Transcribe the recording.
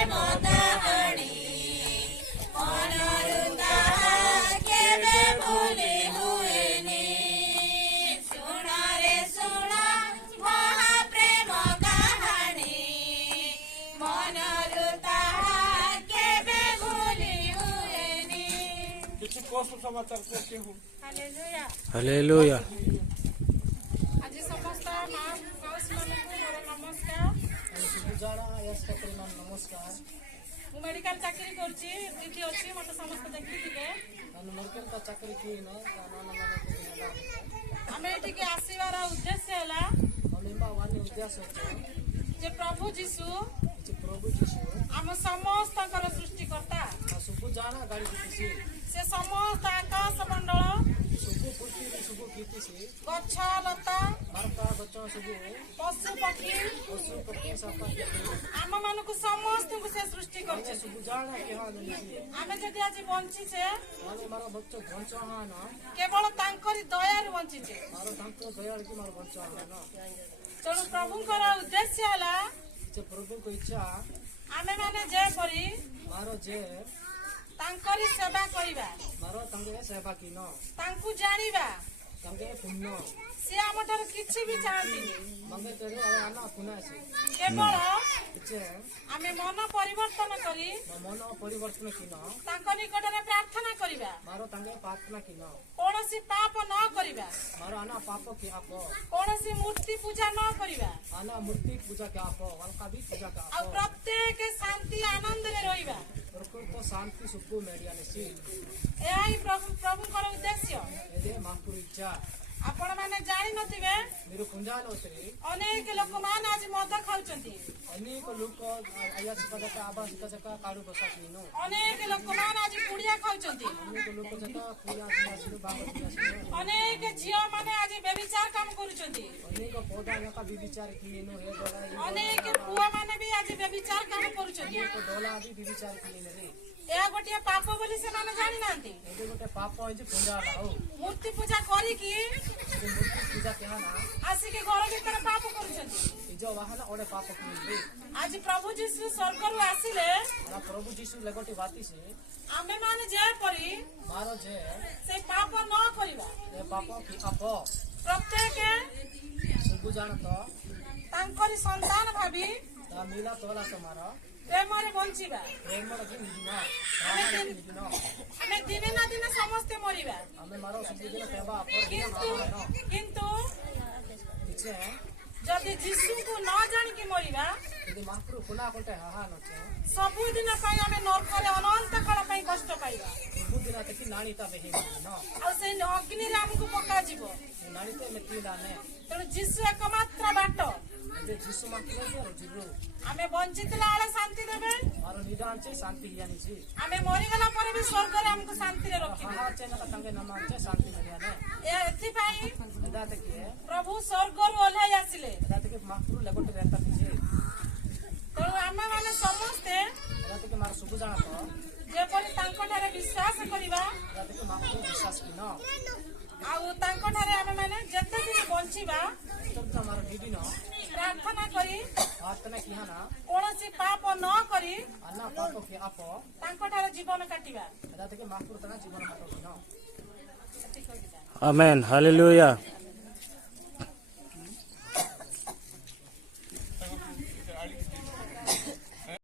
ପ୍ରେମ କାହାଣୀ ମନରୁ ତାହା କେବେ ଭୁଲି ହୁଏନି। ଶୁଣରେ ଶୁଣ ମହାପ୍ରେମ କାହାଣୀ ମନରୁ ତାହା କେବେ ଭୁଲି ହୁଏନି। କିଛି କଷ୍ଟ ସମାଚାର କରୁଛି ମୁଁ। ହାଲେଲୁୟା। ହାଲେଲୁୟା। ଆଜି ସମସ୍ତ ମା ମାଉସୀମାନଙ୍କୁ ମୋର ନମସ୍କାର। ନମସ୍କାର। ମୁଁ ମେଡିକାଲ ଚାକିରି କରୁଛି, ଦିଦି ଅଛି, ମତେ ସମସ୍ତେ ଦେଖିଥିଲେ। ଆମେ ଏଠିକି ଆସିବାର ଉଦ୍ଦେଶ୍ୟ ହେଲା ଯେ ପ୍ରଭୁ ଯୀଶୁ ଆମ ସମସ୍ତଙ୍କର ସୃଷ୍ଟିକର୍ତ୍ତା। ସେ ସମସ୍ତ ଆକାଶ ମଣ୍ଡଳ, ଗଛ ଲତା, ପଶୁ ପକ୍ଷୀ, ଆମ ମାନଙ୍କୁ ସମସ୍ତଙ୍କୁ ସେ ସୃଷ୍ଟି କରିছে। ଆମେ ଯଦି ଆଜି ବଞ୍ଚିଛେ କେବଳ ତାଙ୍କରି ଦୟାରୁ ବଞ୍ଚିଛେ। ତେଣୁ ପ୍ରଭୁଙ୍କର ଉଦ୍ଦେଶ୍ୟ ହେଲା ଆମେ ମାନେ ଯେପରି ତାଙ୍କରି ସେବା କରିବା, ତାଙ୍କୁ ଜାଣିବା। ସେ ଆମ ଠାରୁ କିଛି ବି ଚାହାନ୍ତିନି, କେବଳ ଆମେ ମନ ପରିବର୍ତ୍ତନ କରି ତାଙ୍କ ନିକଟରେ ପ୍ରାର୍ଥନା କରିବା, କୌଣସି ପାପ ନ କରିବା, କୌଣସି ମୂର୍ତ୍ତି ପୂଜା ନ କରିବା, ଆଉ ପ୍ରତ୍ୟେକ ଶାନ୍ତି ଆନନ୍ଦରେ ରହିବା। ଏହା ହିଁ ପ୍ରଭୁଙ୍କର ଉଦ୍ଦେଶ୍ୟ। ଆପଣ ମାନେ ଜାଣିନଥିବେ ଅନେକ ଲୋକମାନେ ଆଜି ମଦ ଖାଉଛନ୍ତି, ଅନେକ ଲୋକମାନେ ଆଜି କୁଡ଼ିଆ ଖାଉଛନ୍ତି, ଅନେକ ଝିଅ ମାନେ ଆଜି ବ୍ୟଭିଚାର କାମ କରୁଛନ୍ତି, ଅନେକ ପୁଅ ମାନେ ବି ଆଜି ବ୍ୟଭିଚାର କାମ କରୁଛନ୍ତି। ଏହା ଗୋଟିଏ ପାପ ବୋଲି ସେମାନେ ଜାଣିନାହାନ୍ତି। ମୂର୍ତ୍ତି ପୂଜା କରିକି ଆସିକି ଘର ଭିତରେ ପାପ କରୁଛନ୍ତି। ଆଜି ପ୍ରଭୁ ଯୀଶୁ ସ୍ୱର୍ଗରୁ ଆସିଲେ ଆମେ ମାନେ ଯେପରି ସେ ପାପ ନ କରିବା, ପ୍ରତ୍ୟେକ ତାଙ୍କରି ସନ୍ତାନ ଭାବି ପ୍ରେମରେ ବଞ୍ଚିବା। ଆମେ ଦିନେ ନା ଦିନେ ସମସ୍ତେ ମରିବା, କିନ୍ତୁ ଯଦି ଯୀଶୁଙ୍କୁ ନ ଜାଣିକି ମରିବା ସବୁଦିନ ପାଇଁ ଆମେ ନର୍କରେ ଅନନ୍ତ କାଳ ପାଇଁ କଷ୍ଟ ପାଇବା, ଆଉ ସେଇ ଅଗ୍ନିରେ ଆମକୁ ପକାଯିବ। ତେଣୁ ଯୀଶୁ ଏକମାତ୍ର ବାଟ। ଆମେ ବଞ୍ଚିଥିଲା ବେଳେ ଶାନ୍ତି ଦେବେ, ଆମେ ମରିଗଲା ପରେ ବି ସ୍ୱର୍ଗରେ ଆମକୁ ଶାନ୍ତିରେ ରଖିବେ। ଏଥିପାଇଁ ପ୍ରଭୁ ସ୍ୱର୍ଗରୁ ଓହ୍ଲାଇ ଆସିଲେ। ତେଣୁ ଆମେ ମାନେ ସମସ୍ତେ ଯେପରି ତାଙ୍କଠାରେ ବିଶ୍ୱାସ କରିବା, ଆଉ ତାଙ୍କଠାରେ ଆମେ ମାନେ ଯେତେ ଦିନ ବଞ୍ଚିବା ପ୍ରାର୍ଥନା କରି କୌଣସି ପାପ ନ କରି ତାଙ୍କଠାରେ ଜୀବନ କାଟିବା। ଆମେନ୍। ହାଲେଲୁୟା।